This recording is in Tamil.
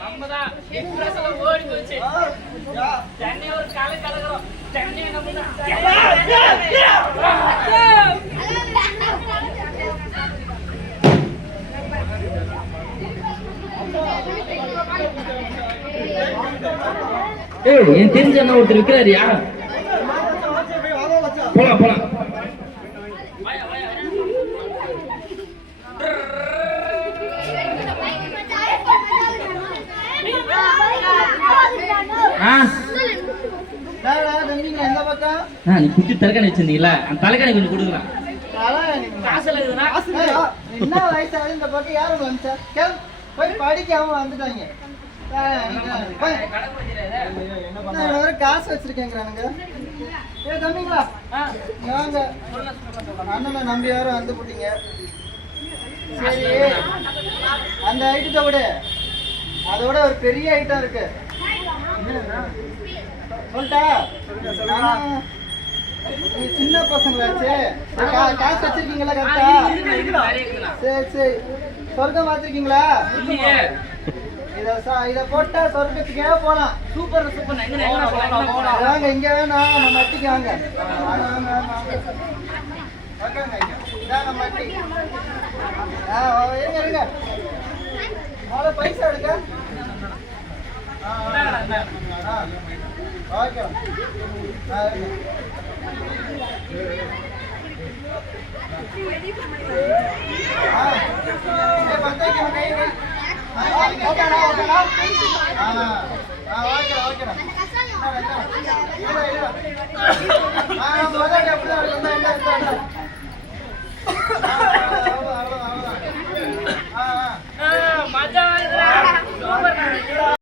நம்மதான் இம்ப்ரெஸ்ல ஓடி போச்சு. சென்னை ஒரு கால கலகரம். சென்னை நம்மதான். ஏய், என் தெரிஞ்ச அண்ணா ஒருத்தர் இருக்கிறாரு. யார்? போலாம் போலாம். நீ குட்டி தலைக்காணி வச்சிருந்தீங்களா? அந்த தலைக்காணி கொஞ்சம் கொடுக்கலாம். என்ன வயசாகுது இந்த பக்கம் யாரும் வந்துச்சா? போய் படிக்காம வந்துட்டாங்க. காசு வச்சிருக்கேங்கிறானுங்க. ஏ தம்பிங்களா, வாங்க. அண்ணனை நம்பி யாரும் வந்து போட்டீங்க. சரி, அந்த ஐட்டத்தை விட அதோட ஒரு பெரிய ஐட்டம் இருக்கு. சொல்லிட்டா? சின்ன பசங்களாச்சு. காசு வச்சிருக்கீங்களா? கரெக்டா? சரி சரி. சொர்க்கம் பார்த்துருக்கீங்களா? இத போட்டா சொர்க்கத்துக்கே போலாம். Super super. வாங்க, இங்க வேணாம், நம்ம மட்டிக்கு வாங்க. மட்டி இருங்க. அவ்வளோ பைசா எடுக்க. ஓகே. ஓகேடா.